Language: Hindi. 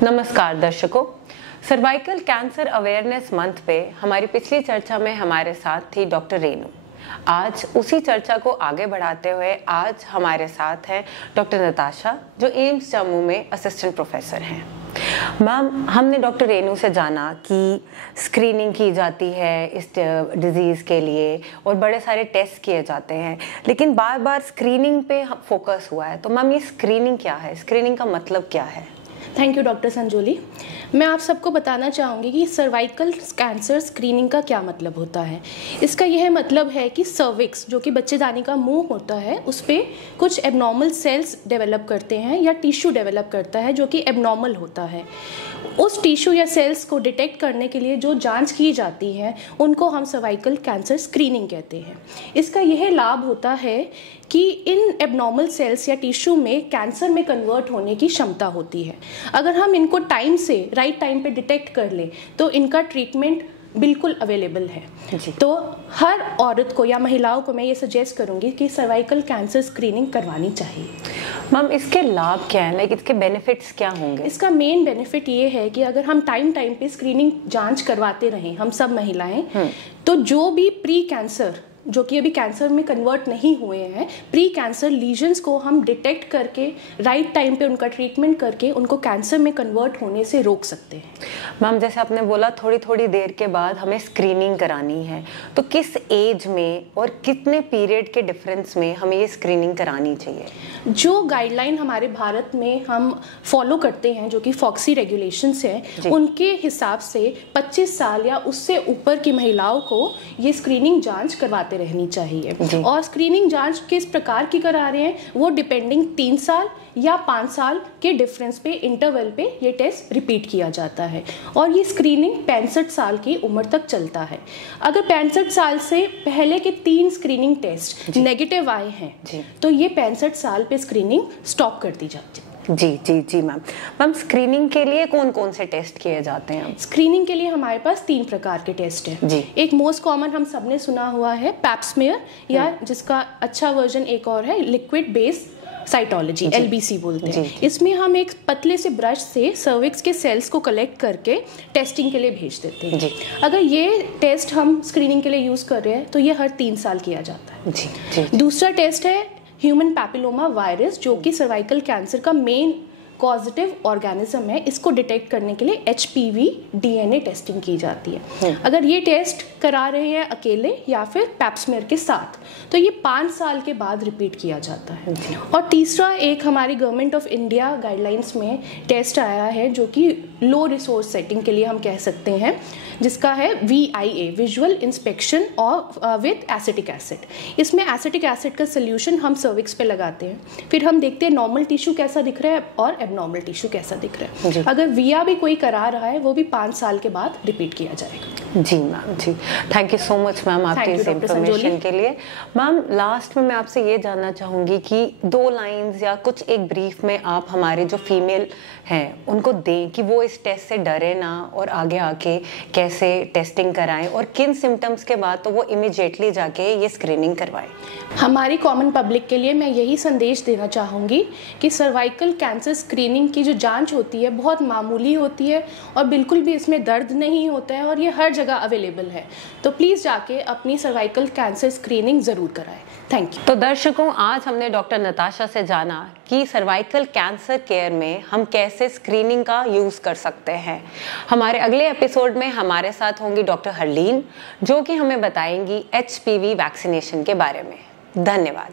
नमस्कार दर्शकों, सर्वाइकल कैंसर अवेयरनेस मंथ पे हमारी पिछली चर्चा में हमारे साथ थी डॉक्टर रेनू। आज उसी चर्चा को आगे बढ़ाते हुए आज हमारे साथ हैं डॉक्टर नताशा, जो एम्स जम्मू में असिस्टेंट प्रोफेसर हैं। मैम, हमने डॉक्टर रेनू से जाना कि स्क्रीनिंग की जाती है इस डिजीज़ के लिए और बड़े सारे टेस्ट किए जाते हैं, लेकिन बार बार स्क्रीनिंग पे फोकस हुआ है। तो मैम, ये स्क्रीनिंग क्या है? स्क्रीनिंग का मतलब क्या है? Thank you doctor Sanjoli. मैं आप सबको बताना चाहूँगी कि सर्वाइकल कैंसर स्क्रीनिंग का क्या मतलब होता है। इसका यह मतलब है कि सर्विक्स, जो कि बच्चेदानी का मुंह होता है, उस पर कुछ एबनॉर्मल सेल्स डेवलप करते हैं या टिश्यू डेवलप करता है जो कि एबनॉर्मल होता है। उस टिश्यू या सेल्स को डिटेक्ट करने के लिए जो जांच की जाती है उनको हम सर्वाइकल कैंसर स्क्रीनिंग कहते हैं। इसका यह लाभ होता है कि इन एबनॉर्मल सेल्स या टिश्यू में कैंसर में कन्वर्ट होने की क्षमता होती है। अगर हम इनको टाइम से राइट टाइम पे डिटेक्ट कर लें तो इनका ट्रीटमेंट बिल्कुल अवेलेबल है। तो हर औरत को या महिलाओं को मैं ये सजेस्ट करूंगी कि सर्वाइकल कैंसर स्क्रीनिंग करवानी चाहिए। मैम, इसके लाभ क्या है, लाइक इसके बेनिफिट्स क्या होंगे? इसका मेन बेनिफिट ये है कि अगर हम टाइम पे स्क्रीनिंग जांच करवाते रहें, हम सब महिलाएं, तो जो भी प्री कैंसर, जो कि अभी कैंसर में कन्वर्ट नहीं हुए हैं, प्री कैंसर लीजन्स को हम डिटेक्ट करके राइट टाइम पे उनका ट्रीटमेंट करके उनको कैंसर में कन्वर्ट होने से रोक सकते हैं। मैम, जैसे आपने बोला थोड़ी थोड़ी देर के बाद हमें स्क्रीनिंग करानी है, तो किस एज में और कितने पीरियड के डिफरेंस में हमें ये स्क्रीनिंग करानी चाहिए? जो गाइडलाइन हमारे भारत में हम फॉलो करते हैं, जो कि फॉक्सी रेगुलेशंस हैं, उनके हिसाब से 25 साल या उससे ऊपर की महिलाओं को ये स्क्रीनिंग जांच करवाते रहनी चाहिए। और स्क्रीनिंग जांच किस प्रकार की करा रहे हैं वो डिपेंडिंग 3 साल या 5 साल के डिफरेंस पे, इंटरवल पे ये टेस्ट रिपीट किया जाता है। और ये स्क्रीनिंग 65 साल की उम्र तक चलता है। अगर 65 साल से पहले के 3 स्क्रीनिंग टेस्ट नेगेटिव आए हैं तो ये 65 साल पे स्क्रीनिंग स्टॉप कर दी जाती है। जी मैम, स्क्रीनिंग के लिए कौन कौन से टेस्ट किए जाते हैं? स्क्रीनिंग के लिए हमारे पास 3 प्रकार के टेस्ट हैं। एक मोस्ट कॉमन हम सबने सुना हुआ है पैप स्मीयर, या जिसका अच्छा वर्जन एक और है लिक्विड बेस साइटोलॉजी, LBC बोलते हैं। इसमें हम एक पतले से ब्रश से सर्विक्स के सेल्स को कलेक्ट करके टेस्टिंग के लिए भेज देते हैं। अगर ये टेस्ट हम स्क्रीनिंग के लिए यूज कर रहे हैं तो ये हर 3 साल किया जाता है। दूसरा टेस्ट है ह्यूमन पैपिलोमा वायरस, जो कि सर्वाइकल कैंसर का मेन पॉजिटिव ऑर्गेनिज्म है। इसको डिटेक्ट करने के लिए HPV DNA टेस्टिंग की जाती है। अगर ये टेस्ट करा रहे हैं अकेले या फिर पैप स्मीयर के साथ तो ये 5 साल के बाद रिपीट किया जाता है। और तीसरा एक हमारी गवर्नमेंट ऑफ इंडिया गाइडलाइंस में टेस्ट आया है जो कि लो रिसोर्स सेटिंग के लिए हम कह सकते हैं, जिसका है VIA, विजुअल इंस्पेक्शन और विद एसिटिक एसिड। इसमें एसिटिक एसिड का सोल्यूशन हम सर्विक्स पे लगाते हैं, फिर हम देखते हैं नॉर्मल टिश्यू कैसा दिख रहा है और एबनॉर्मल टिश्यू कैसा दिख रहा है। अगर VIA भी कोई करा रहा है वो भी 5 साल के बाद रिपीट किया जाएगा। जी मैम, जी thank you so much ma'am आपकी इस इंफॉर्मेशन के लिए। मैम, लास्ट में मैं आपसे ये जानना चाहूँगी कि 2 लाइंस या कुछ एक ब्रीफ में आप हमारे जो फीमेल हैं उनको दें कि वो इस टेस्ट से डरे ना और आगे आके कैसे टेस्टिंग कराएं और किन सिम्टम्स के बाद तो वो इमीडिएटली जाके ये स्क्रीनिंग करवाएं। हमारी कॉमन पब्लिक के लिए मैं यही संदेश देना चाहूँगी कि सर्वाइकल कैंसर स्क्रीनिंग की जो जांच होती है बहुत मामूली होती है और बिल्कुल भी इसमें दर्द नहीं होता है और ये हर जगह अवेलेबल है। तो प्लीज़ जाके अपनी सर्वाइकल कैंसर स्क्रीनिंग ज़रूर कराएं। Thank you. तो दर्शकों, आज हमने डॉक्टर नताशा से जाना कि सर्वाइकल कैंसर केयर में हम कैसे स्क्रीनिंग का यूज़ कर सकते हैं। हमारे अगले एपिसोड में हमारे साथ होंगी डॉक्टर हरलीन, जो कि हमें बताएंगी HPV वैक्सीनेशन के बारे में। धन्यवाद।